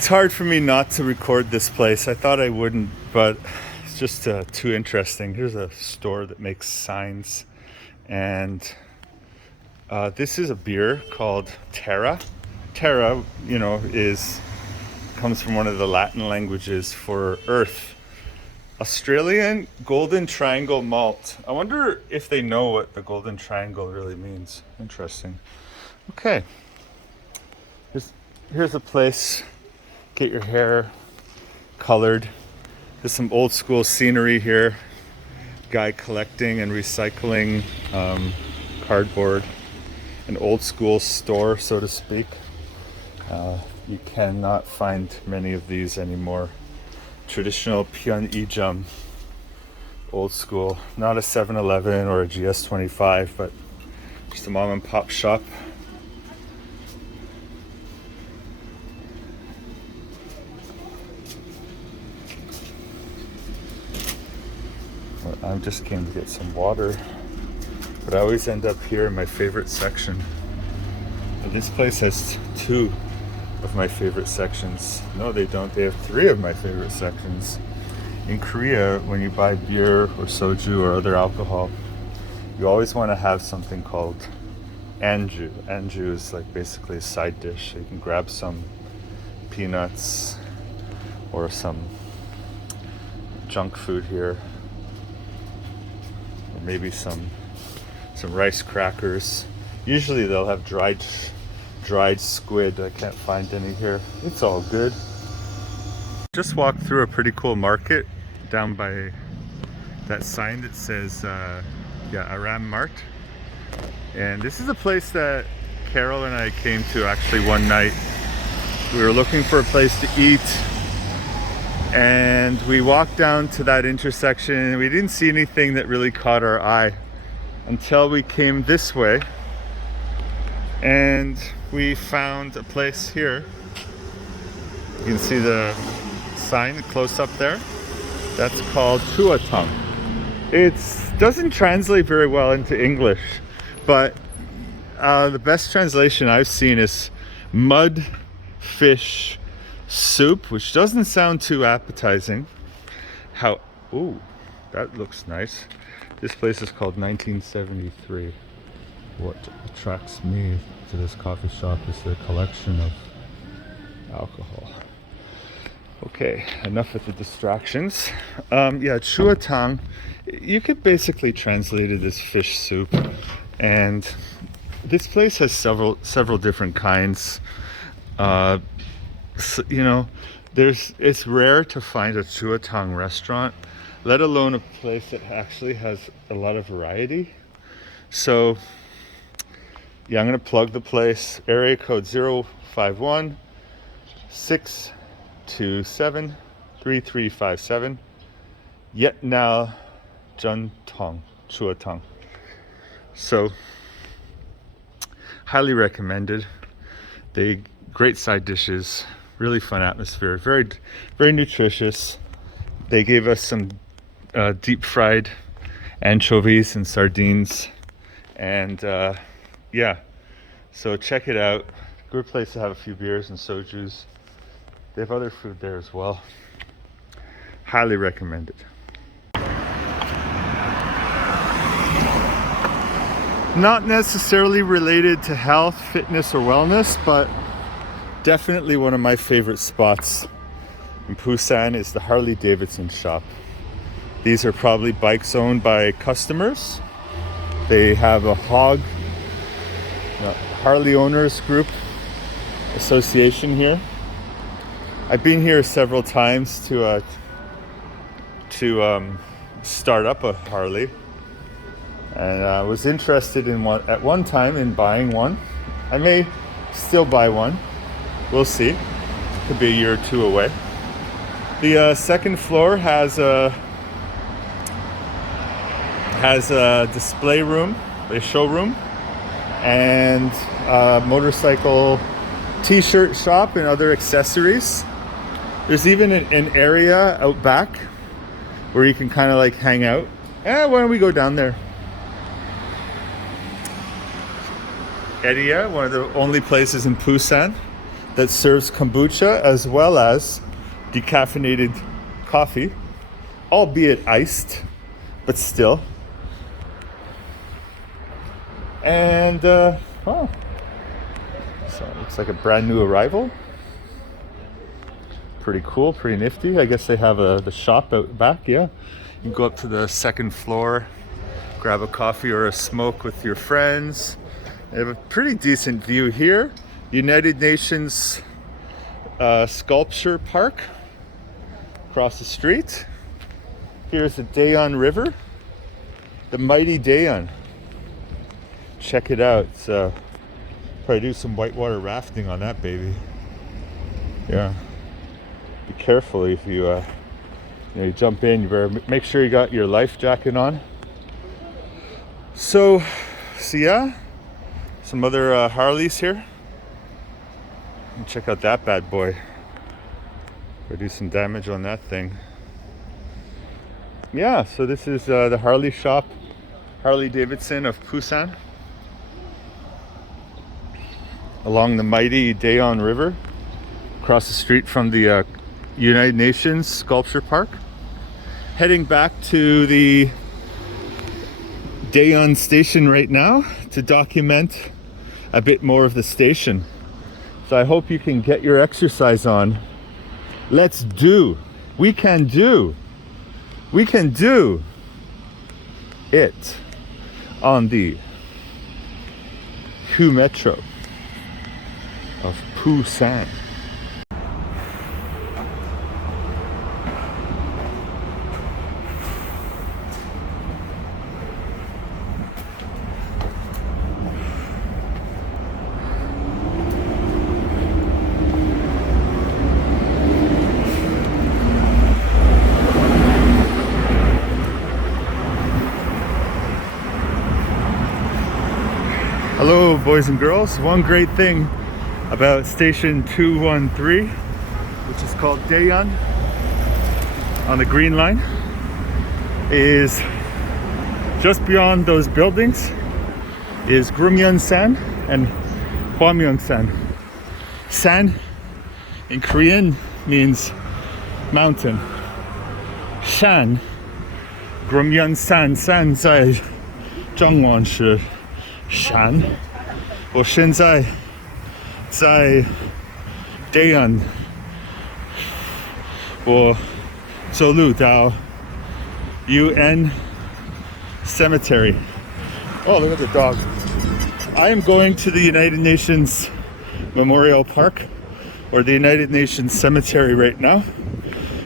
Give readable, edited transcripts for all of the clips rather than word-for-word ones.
It's hard for me not to record this place. I thought I wouldn't, but it's just too interesting. Here's a store that makes signs, and this is a beer called Terra. Terra, comes from one of the Latin languages for earth. Australian Golden Triangle Malt. I wonder if they know what the Golden Triangle really means. Interesting. Okay. Here's a place. Get your hair colored. There's some old school scenery here. Guy collecting and recycling cardboard. An old school store, so to speak. You cannot find many of these anymore. Traditional Pyeonijum, old school. Not a 7-Eleven or a GS25, but just a mom and pop shop. I just came to get some water, but I always end up here in my favorite section. And this place has two of my favorite sections. No, they don't. They have three of my favorite sections. In Korea, when you buy beer or soju or other alcohol, you always want to have something called anju. Anju is like basically a side dish. You can grab some peanuts or some junk food here. Maybe some rice crackers. Usually they'll have dried squid. I can't find any here. It's all good. Just walked through a pretty cool market down by that sign that says Aram Mart. And this is a place that Carol and I came to actually one night. We were looking for a place to eat, and we walked down to that intersection and we didn't see anything that really caught our eye until we came this way, and we found a place here. You can see the sign close up there. That's called Chuatang. It doesn't translate very well into English, but the best translation I've seen is mud fish soup, which doesn't sound too appetizing. Ooh, that looks nice. This place is called 1973. What attracts me to this coffee shop is the collection of alcohol. Okay, enough with the distractions. Chuatang, you could basically translate it as fish soup, and this place has several different kinds. It's rare to find a Chuatang restaurant, let alone a place that actually has a lot of variety. So I'm going to plug the place. Area code 051 627 3357. Yetnal Juntong Chuatang. So highly recommended. Great side dishes, really fun atmosphere, very, very nutritious. They gave us some deep fried anchovies and sardines, and so check it out. Good place to have a few beers and sojus. They have other food there as well. Highly recommended. Not necessarily related to health, fitness, or wellness, but definitely one of my favorite spots in Busan is the Harley-Davidson Shop. These are probably bikes owned by customers. They have a Harley Owners Group Association here. I've been here several times to start up a Harley, and I was interested in at one time in buying one. I may still buy one. We'll see. Could be a year or two away. The second floor has a display room, a showroom, and a motorcycle t-shirt shop and other accessories. There's even an area out back where you can kind of like hang out. Why don't we go down there? Edia, one of the only places in Busan that serves kombucha as well as decaffeinated coffee, albeit iced, but still. And so it looks like a brand new arrival. Pretty cool, pretty nifty. I guess they have the shop out back. Yeah, you can go up to the second floor, grab a coffee or a smoke with your friends. They have a pretty decent view here. United Nations Sculpture Park across the street. Here's the Daeyeon River, the mighty Daeyeon. Check it out. Probably do some whitewater rafting on that baby. Yeah. Be careful if you you jump in. You better make sure you got your life jacket on. So yeah, some other Harleys here. And check out that bad boy. Or do some damage on that thing. Yeah, so this is the Harley shop, Harley-Davidson of Busan, along the mighty Daeyeon River, across the street from the United Nations Sculpture Park. Heading back to the Daeyeon station right now to document a bit more of the station. So I hope you can get your exercise on. Let's do. We can do it on the Hu Metro of Busan. Hello boys and girls. One great thing about station 213, which is called Daeyeon on the Green Line, is just beyond those buildings is Grumyeon-san and Hwamyeong-san. San in Korean means mountain. Shan, Grumyeon-san, san 在中文是山。我现在在 Daeyeon， 我走路到 UN Cemetery. Oh, look at the dog. I am going to the United Nations Memorial Park, or the United Nations Cemetery right now,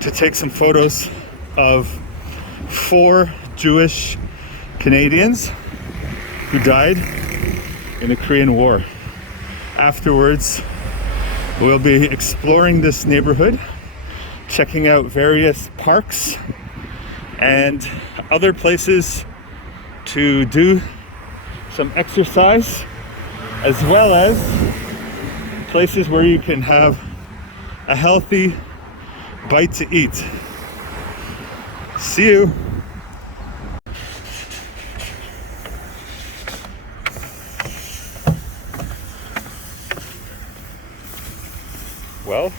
to take some photos of 4 Jewish Canadians who died in the Korean War. Afterwards, we'll be exploring this neighborhood, checking out various parks and other places to do some exercise, as well as places where you can have a healthy bite to eat. See you. Well,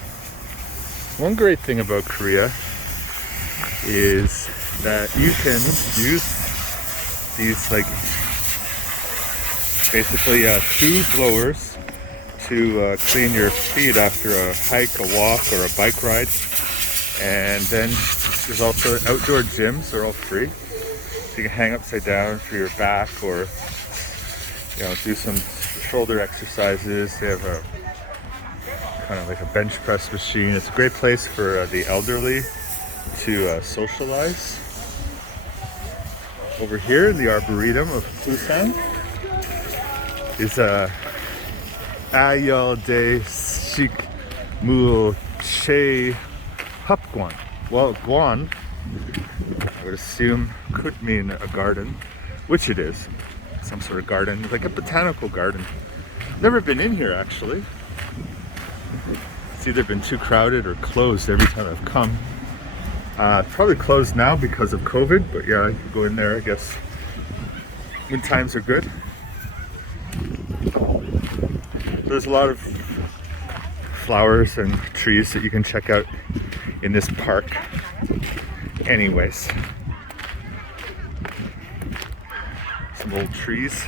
one great thing about Korea is that you can use these basically 2 blowers to clean your feet after a hike, a walk, or a bike ride. And then there's also outdoor gyms, they're all free. So you can hang upside down for your back, or do some shoulder exercises. They have a kind of like a bench press machine. It's a great place for the elderly to socialize. Over here in the Arboretum of Busan is a Ayal-dae Shik-mul Che Hupguan. Well, guan, I would assume, could mean a garden, which it is. Some sort of garden, like a botanical garden. Never been in here actually. It's either been too crowded or closed every time I've come. Probably closed now because of COVID, but yeah, I can go in there, I guess, when times are good. There's a lot of flowers and trees that you can check out in this park. Anyways, some old trees.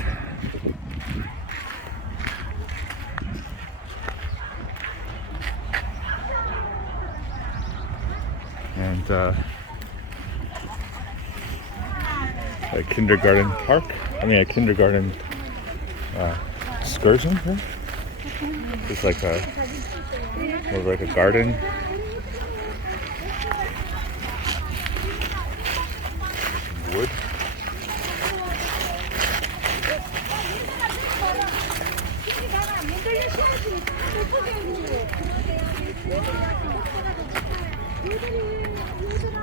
And a kindergarten park. A kindergarten excursion here. It's like more like a garden. Wood.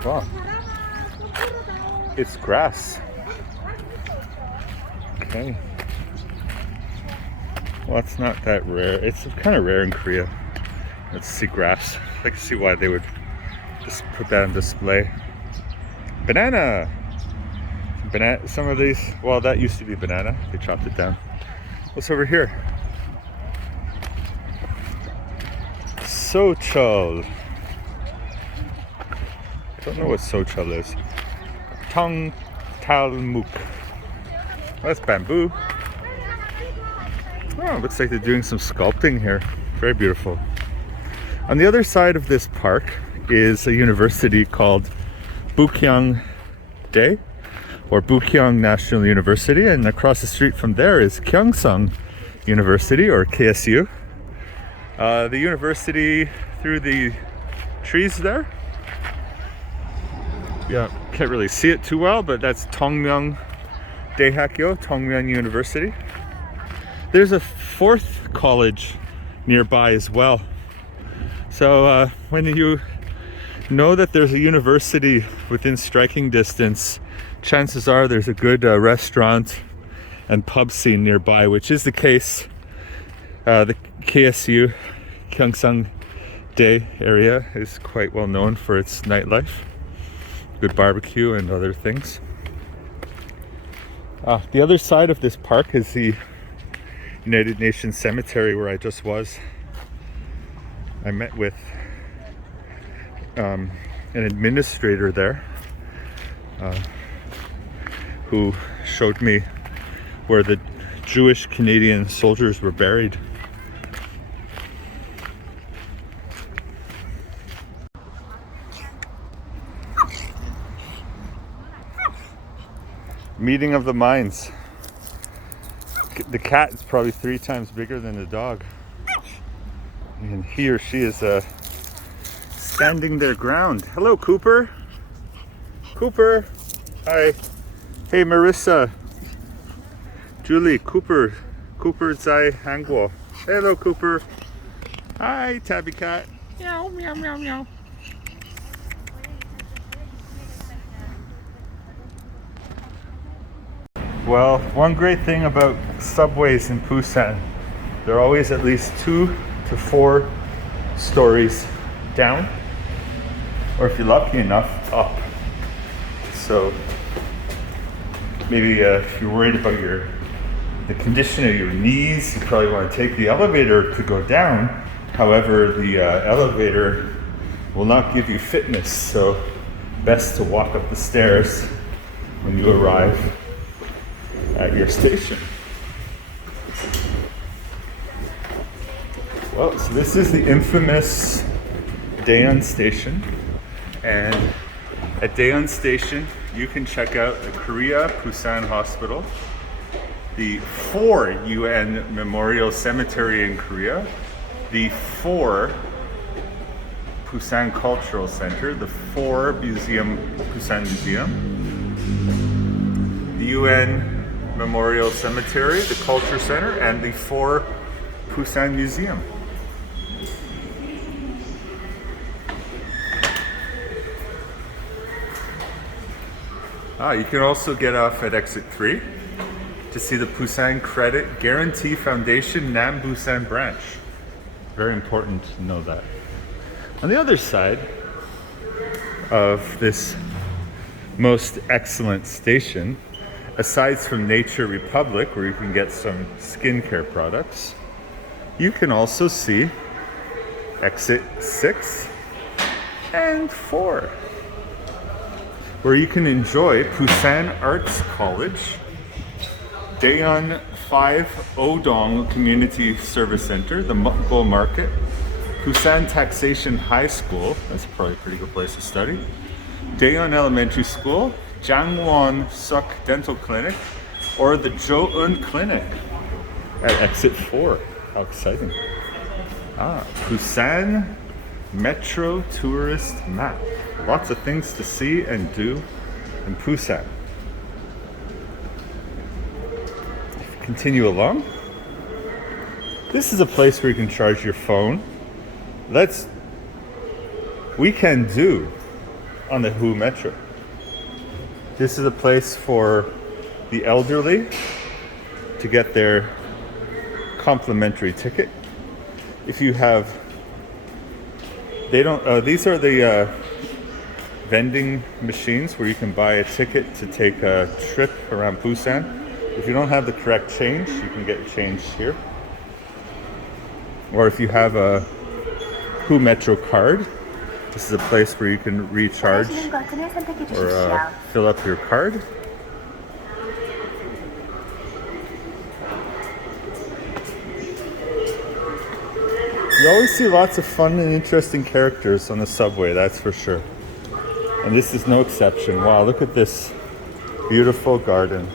Wow. It's grass. Okay. Well, it's not that rare. It's kind of rare in Korea. Let's see grass. I can see why they would just put that on display. Banana! Banana. Some of these, well, that used to be banana. They chopped it down. What's over here? Sochol. Don't know what sochol is. Tong talmuk. That's bamboo. Oh, looks like they're doing some sculpting here. Very beautiful. On the other side of this park is a university called Bukyang-dae, or Bukyang National University, and across the street from there is Gyeongsang University, or KSU. The university through the trees there. Yeah, can't really see it too well, but that's Tongmyang Daehakyo, Tongmyang University. There's a fourth college nearby as well. So when you know that there's a university within striking distance, chances are there's a good restaurant and pub scene nearby, which is the case. The KSU, Gyeongsang-dae area is quite well known for its nightlife. Good barbecue and other things. The other side of this park is the United Nations Cemetery where I just was. I met with an administrator there who showed me where the Jewish Canadian soldiers were buried. Meeting of the minds. The cat is probably 3 times bigger than the dog. And he or she is standing their ground. Hello, Cooper. Cooper. Hi. Hey, Marissa. Julie. Cooper. Cooper Zai Hangguo. Hello, Cooper. Hi, Tabby Cat. Meow, meow, meow, meow. Well, one great thing about subways in Busan, they're always at least 2 to 4 stories down, or if you're lucky enough, up. So maybe if you're worried about the condition of your knees, you probably want to take the elevator to go down. However, the elevator will not give you fitness, so best to walk up the stairs when you arrive at your station. Well, so this is the infamous Daejeon Station, and at Daejeon Station you can check out the Korea Busan Hospital, the 4 UN Memorial Cemetery in Korea, the 4 Busan Cultural Center, the 4 Busan Museum, the UN Memorial Cemetery, the Culture Center, and the 4 Busan Museum. You can also get off at exit 3 to see the Busan Credit Guarantee Foundation Nam Busan branch. Very important to know that. On the other side of this most excellent station, aside from Nature Republic, where you can get some skincare products, you can also see exit 6 and 4, where you can enjoy Busan Arts College, Daeyeon 5 Odong Community Service Center, the Bull Market, Busan Taxation High School, that's probably a pretty good place to study, Daeyeon Elementary School, Jangwon Suk Dental Clinic, or the Jo-eun Clinic at exit 4. How exciting. Busan Metro Tourist Map. Lots of things to see and do in Busan. Continue along. This is a place where you can charge your phone. We can do on the Hu Metro. This is a place for the elderly to get their complimentary ticket. If you have, these are the vending machines where you can buy a ticket to take a trip around Busan. If you don't have the correct change, you can get changed here. Or if you have a Hu Metro card, this is a place where you can recharge or fill up your card. You always see lots of fun and interesting characters on the subway, that's for sure. And this is no exception. Wow, look at this beautiful garden.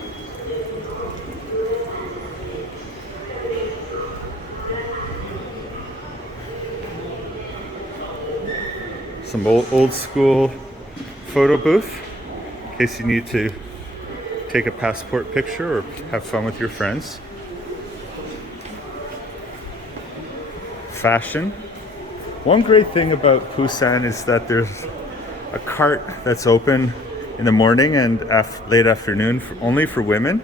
Some old school photo booth in case you need to take a passport picture or have fun with your friends. Fashion. One great thing about Busan is that there's a cart that's open in the morning and late afternoon only for women,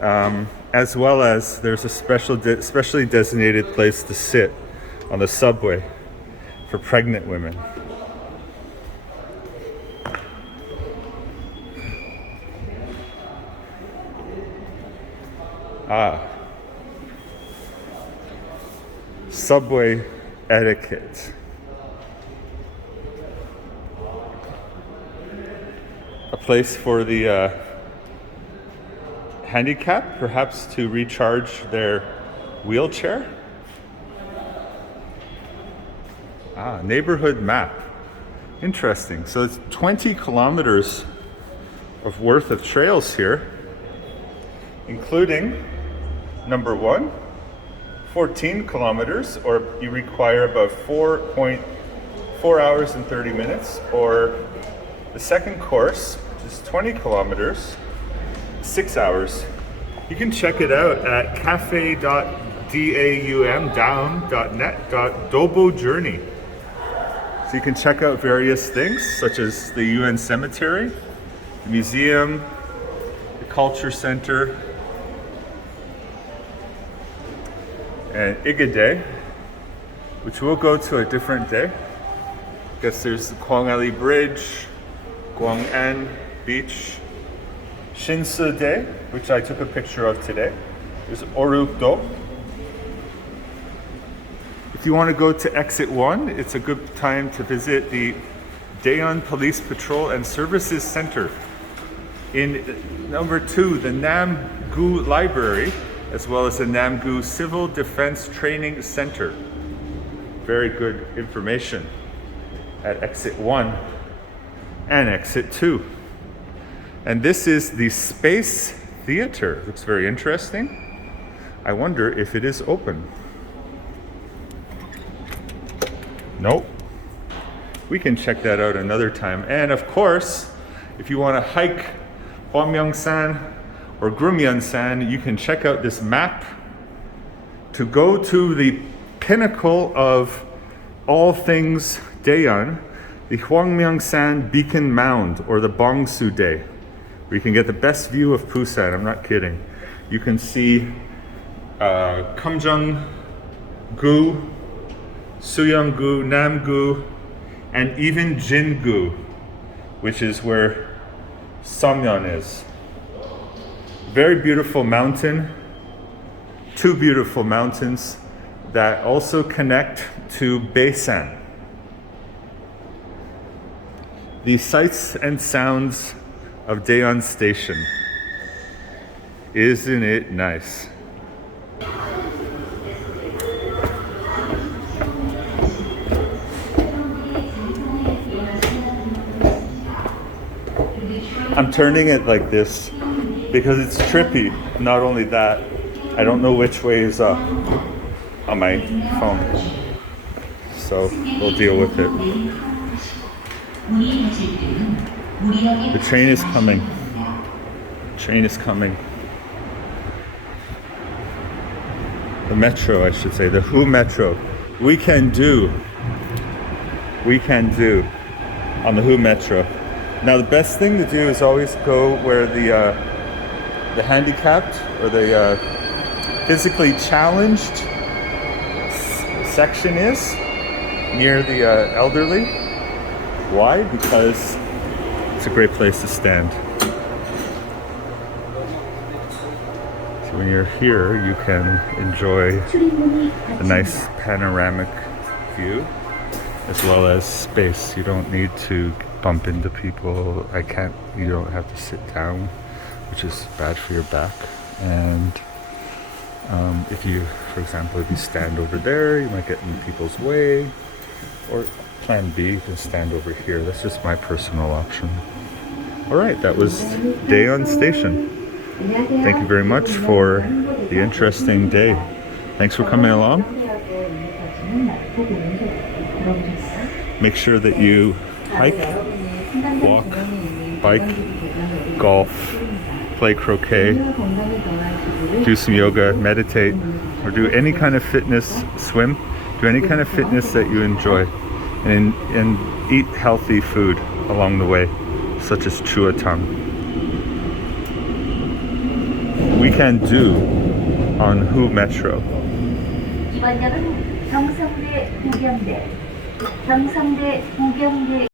as well as there's a specially designated place to sit on the subway for pregnant women. Subway etiquette. A place for the handicapped, perhaps to recharge their wheelchair. Neighborhood map. Interesting. So it's 20 kilometers of worth of trails here, including number 1, 14 kilometers, or you require about 4 hours and 30 minutes, or the second course, which is 20 kilometers, 6 hours. You can check it out at cafe.daum.net.dobo-journey. So you can check out various things, such as the UN Cemetery, the museum, the culture center, and Igade, which we'll go to a different day. I guess there's the Gwangali Bridge, Gwang'an Beach, Shinsu-dae, which I took a picture of today. There's Oruk-do. If you want to go to exit 1, it's a good time to visit the Daeyeon Police Patrol and Services Center. In number 2, the Nam-gu Library, as well as the Nam-gu Civil Defense Training Center. Very good information at exit 1 and exit 2. And this is the Space Theater. Looks very interesting. I wonder if it is open. Nope. We can check that out another time. And of course, if you want to hike Hwamyeong-san or Grumyeon-san, you can check out this map to go to the pinnacle of all things Daeyeon, the Hwangmyeong-san Beacon Mound, or the Bongsu-dae, where you can get the best view of Busan. I'm not kidding. You can see Kamjong-gu, Suyong-gu, Nam-gu, and even Jin-gu, which is where Samyeon is. Very beautiful mountain, 2 beautiful mountains that also connect to Baesan. The sights and sounds of Daejeon Station. Isn't it nice? I'm turning it like this because it's trippy. Not only that, I don't know which way is up on my phone. So we'll deal with it. The train is coming. Train is coming. The metro, I should say, the Who Metro. We can do on the Who Metro. Now the best thing to do is always go where the handicapped or the physically challenged section is, near the elderly. Why? Because it's a great place to stand. So when you're here, you can enjoy a nice panoramic view as well as space. You don't need to bump into people. You don't have to sit down, which is bad for your back. And if you, for example, if you stand over there, you might get in people's way. Or plan B, you can stand over here. That's just my personal option. All right, that was Daejeon Station. Thank you very much for the interesting day. Thanks for coming along. Make sure that you hike, walk, bike, golf, play croquet, do some yoga, meditate, or do any kind of fitness, swim, do any kind of fitness that you enjoy, and eat healthy food along the way, such as chuatang. We can do on Who Metro. 이번 역은 경성대 부경대